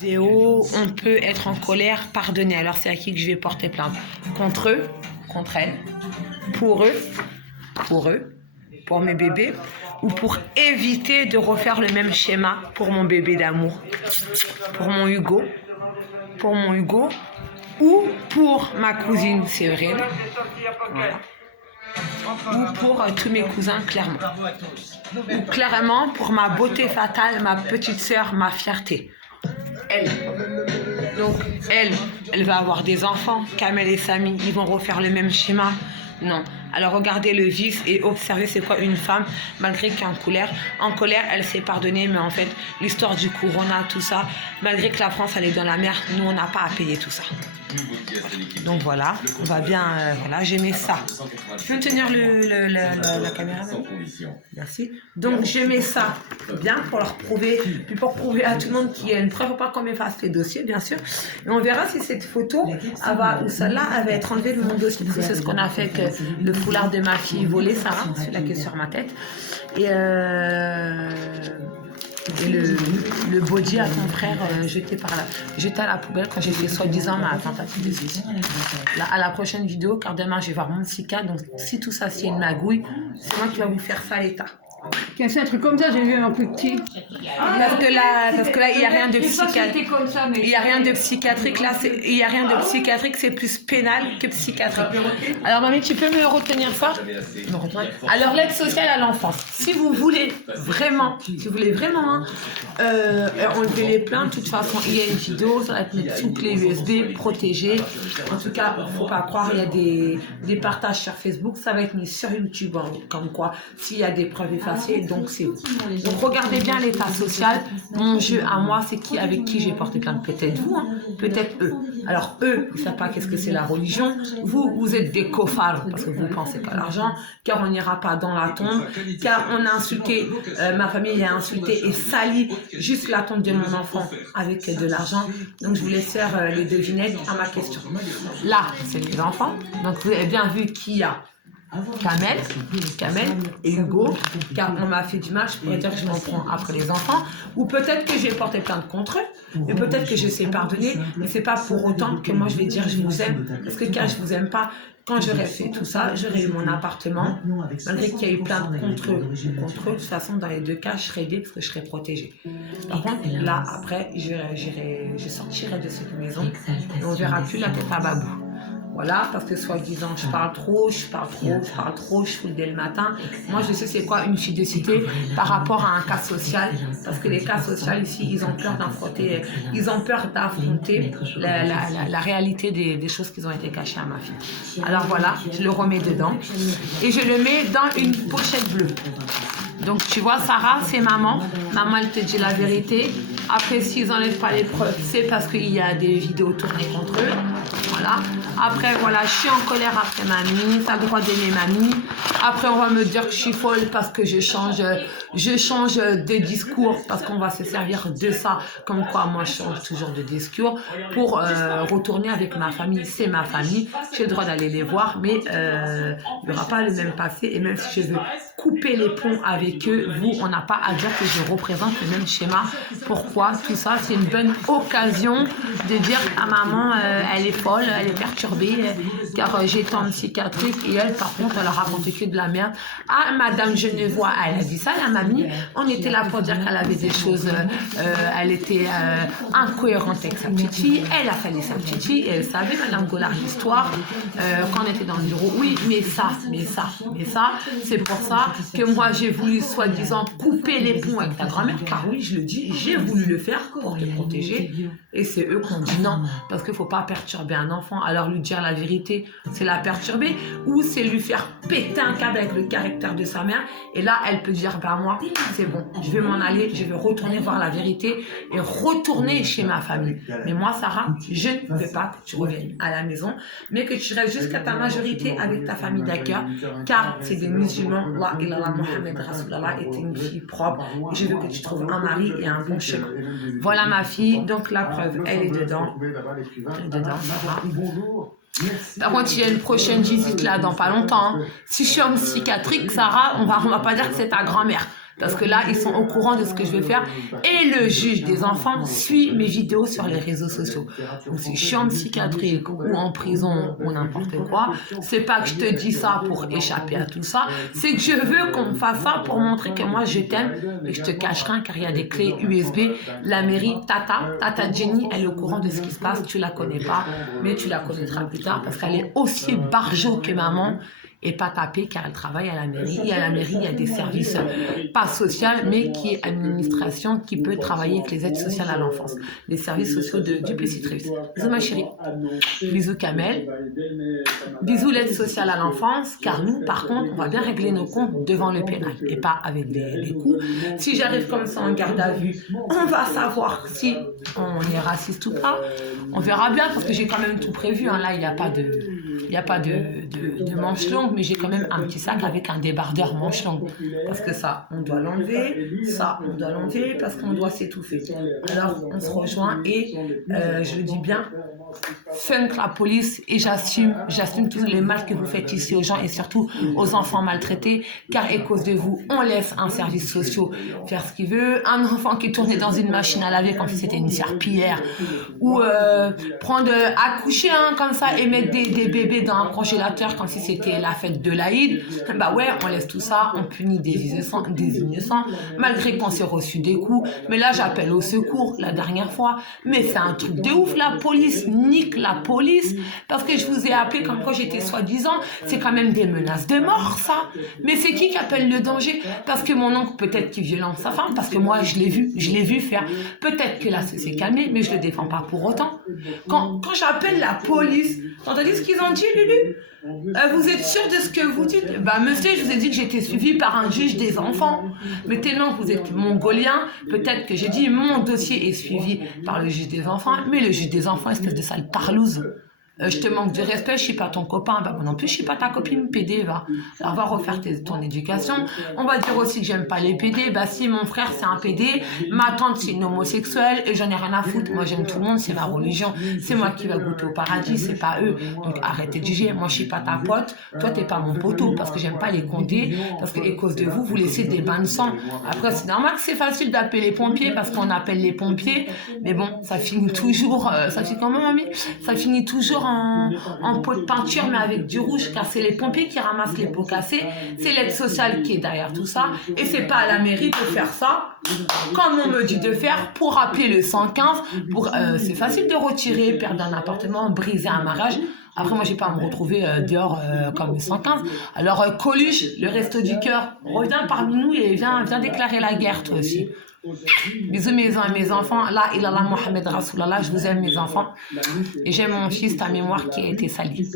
Vidéo, on peut être en colère, pardonner. Alors c'est à qui que je vais porter plainte? Contre eux, contre elles, pour eux, pour mes bébés, ou pour éviter de refaire le même schéma pour mon bébé d'amour, pour mon Hugo, ou pour ma cousine Séverine, voilà. Ou pour tous mes cousins, clairement. Ou clairement pour ma beauté fatale, ma petite sœur, ma fierté. Elle. Donc, elle va avoir des enfants. Kamel et Samy, ils vont refaire le même schéma. Non. Alors, regardez le vice et observez c'est quoi une femme, malgré qu'elle est en colère. En colère, elle s'est pardonnée, mais en fait, l'histoire du corona, tout ça, malgré que la France, elle est dans la merde, nous, on n'a pas à payer tout ça. Donc voilà, on va bien, voilà, j'aimais ça. Tu peux me tenir la caméra? Merci. Donc j'aimais ça, bien, pour leur prouver, puis pour prouver à tout le monde qu'il y a une preuve, faut pas qu'on m'efface les dossiers, bien sûr. Et on verra si cette photo, ou celle-là, elle va être enlevée de mon dossier, parce que c'est ce qu'on a fait avec le foulard de ma fille volé, Sarah, celui-là qui est sur ma tête. Et le body à ton frère jeté à la poubelle quand j'ai fait soi-disant ma tentative de suicide. Là, à la prochaine vidéo, car demain je vais voir mon psychiatre, donc si tout ça c'est une magouille, c'est moi qui va vous faire ça à l'état. C'est un truc comme ça, j'ai vu un plus petit. Parce que là, il n'y a rien de psychiatrique. Il n'y a rien de psychiatrique, là, il n'y a rien de psychiatrique, c'est plus pénal que psychiatrique. Alors, mamie, tu peux me retenir ça? Alors, l'aide sociale à l'enfance. Si vous voulez vraiment, enlever les plaintes, de toute façon, il y a une vidéo, ça va être mettre sous clé USB, protégée. En tout cas, il ne faut pas croire, il y a des partages sur Facebook, ça va être mis sur YouTube, hein, comme quoi, s'il y a des preuves effacées, donc c'est vous. Donc regardez bien l'état social. Mon jeu à moi, c'est avec qui j'ai porté plainte. Peut-être vous, hein, peut-être eux. Alors eux, ils ne savent pas qu'est-ce que c'est la religion. Vous êtes des cofards parce que vous ne pensez pas à l'argent, car on n'ira pas dans la tombe, car on a insulté, ma famille a insulté et sali juste la tombe de mon enfant avec de l'argent. Donc je vous laisse faire les devinettes à ma question. Là, c'est les enfants. Donc vous avez bien vu qui y a Kamel et Hugo, car on m'a fait du mal, je pourrais dire que je m'en prends après les enfants, ou peut-être que j'ai porté plainte contre eux, et peut-être que je sais pardonner, mais c'est pas pour autant que moi je vais dire je vous aime, parce que quand je vous aime pas, quand j'aurais fait tout ça, j'aurais eu mon appartement, malgré qu'il y a eu plainte contre eux, de toute façon dans les deux cas je serais aidée parce que je serais protégée. Par contre là après je sortirai de cette maison et on verra plus la tête à babou. Voilà, parce que soi-disant, je parle trop, je fous dès le matin. Moi, je sais c'est quoi une fille de cité par rapport à un cas social, parce que les cas sociaux ici, ils ont peur d'affronter la réalité des choses qui ont été cachées à ma fille. Alors voilà, je le remets dedans et je le mets dans une pochette bleue. Donc tu vois, Sarah, c'est maman. Maman, elle te dit la vérité. Après, s'ils n'enlèvent pas les preuves, c'est parce qu'il y a des vidéos tournées contre eux. Voilà. Après, voilà, je suis en colère après mamie. T'as le droit d'aimer mamie. Après, on va me dire que je suis folle parce que je change de discours, parce qu'on va se servir de ça. Comme quoi, moi, je change toujours de discours pour retourner avec ma famille. C'est ma famille. J'ai le droit d'aller les voir, mais il n'y aura pas le même passé. Et même si je veux couper les ponts avec eux, vous, on n'a pas à dire que je représente le même schéma. Pourquoi? Tout ça, c'est une bonne occasion de dire à maman, elle est folle, elle est perturbée, car j'ai été en psychiatrique et elle, par contre, elle a raconté que de la merde. Ah, madame Genevois, elle a dit ça, la mamie. On était là pour dire qu'elle avait des choses, elle était incohérente avec sa petite fille. Elle a fallu sa petite fille et elle savait, madame Gollard, l'histoire, quand on était dans le bureau. Oui, mais ça, c'est pour ça que moi j'ai voulu soi-disant couper les ponts avec ta grand-mère, car oui, je le dis, j'ai voulu le faire pour te protéger, et c'est eux qui ont dit non, parce qu'il ne faut pas perturber un enfant. Alors lui dire la vérité, c'est la perturber, ou c'est lui faire péter un câble avec le caractère de sa mère, et là elle peut dire, bah moi, c'est bon, je vais m'en aller, je vais retourner voir la vérité, et retourner chez ma famille. Mais moi, Sarah, je ne veux pas que tu reviennes à la maison, mais que tu restes jusqu'à ta majorité avec ta famille d'accueil, car c'est des musulmans. La ilaha Mohamed Rasulallah est une fille propre. Et je veux que tu trouves un mari et un bon chemin. Voilà ma fille, donc la preuve, elle est dedans. Elle est dedans, ça va. Par contre, il y a une prochaine visite là dans pas longtemps. Hein. Si je suis en psychiatrique, Sarah, on va pas dire que c'est ta grand-mère. Parce que là, ils sont au courant de ce que je vais faire. Et le juge des enfants suit mes vidéos sur les réseaux sociaux. Donc si je suis en psychiatrie ou en prison ou n'importe quoi, c'est pas que je te dis ça pour échapper à tout ça, c'est que je veux qu'on fasse ça pour montrer que moi je t'aime et que je te cache rien car il y a des clés USB. La mairie, Tata Jenny, elle est au courant de ce qui se passe, tu la connais pas, mais tu la connaîtras plus tard parce qu'elle est aussi barjo que maman et pas tapée car elle travaille à la mairie. Et à la mairie, il y a des services pas sociaux, mais qui est administration qui peut travailler avec les aides sociales à l'enfance. Les services sociaux de Duplessis-Trius. Bisous ma chérie. Bisous Kamel. Bisous l'aide sociale à l'enfance, car nous, par contre, on va bien régler nos comptes devant le pénal et pas avec des coups. Si j'arrive comme ça en garde à vue, on va savoir si on est raciste ou pas. On verra bien parce que j'ai quand même tout prévu. Hein. Là, il n'y a pas de manche longue, mais j'ai quand même un petit sac avec un débardeur manche longue. Parce que ça, on doit l'enlever. Ça, on doit l'enlever parce qu'on doit s'étouffer. Alors, on se rejoint et je le dis bien, funk la police et j'assume tous les mal que vous faites ici aux gens et surtout aux enfants maltraités car à cause de vous, on laisse un service social faire ce qu'il veut. Un enfant qui tournait dans une machine à laver comme si c'était une serpillière ou accoucher comme ça et mettre des bébés dans un congélateur comme si c'était la fête de l'Aïd. Bah ouais, on laisse tout ça, on punit des innocents malgré qu'on s'est reçu des coups. Mais là, j'appelle au secours la dernière fois. Mais c'est un truc de ouf, la police nique la police parce que je vous ai appelé comme quoi j'étais soi-disant. C'est quand même des menaces de mort, ça. Mais c'est qui appelle le danger? Parce que mon oncle, peut-être qu'il violente sa femme, parce que moi, je l'ai vu faire. Peut-être que là, c'est calmé, mais je le défends pas pour autant. Quand j'appelle la police, t'as entendu ce qu'ils ont dit, Lulu? Vous êtes sûr de ce que vous dites? Bah monsieur, je vous ai dit que j'étais suivie par un juge des enfants. Mais tellement que vous êtes mongolien, peut-être que j'ai dit mon dossier est suivi par le juge des enfants. Mais le juge des enfants, espèce de sale parlouse. Je te manque de respect, je suis pas ton copain, bah moi non plus je suis pas ta copine, PD, va. Alors va refaire ton éducation. On va dire aussi que j'aime pas les PD, bah si mon frère c'est un PD, ma tante c'est une homosexuelle et j'en ai rien à foutre. Moi j'aime tout le monde, c'est ma religion, c'est moi qui va goûter au paradis, c'est pas eux. Donc arrêtez de juger, moi je suis pas ta pote, toi t'es pas mon poteau parce que j'aime pas les condés, parce que à cause de vous, vous laissez des bains de sang. Après c'est normal que c'est facile d'appeler les pompiers parce qu'on appelle les pompiers, mais bon, ça finit toujours, ça finit comment mamie? Ça finit toujours en pot de peinture mais avec du rouge car c'est les pompiers qui ramassent les pots cassés, c'est l'aide sociale qui est derrière tout ça et c'est pas à la mairie de faire ça comme on me dit de faire pour appeler le 115 pour c'est facile de retirer, perdre un appartement, briser un mariage. Après moi j'ai pas à me retrouver dehors comme le 115. Alors Coluche, le resto du cœur, reviens parmi nous et viens déclarer la guerre toi aussi. Bisous mes enfants, là il a la Mohamed Rasulallah, je vous aime mes enfants et j'aime mon fils, ta mémoire qui a été salie.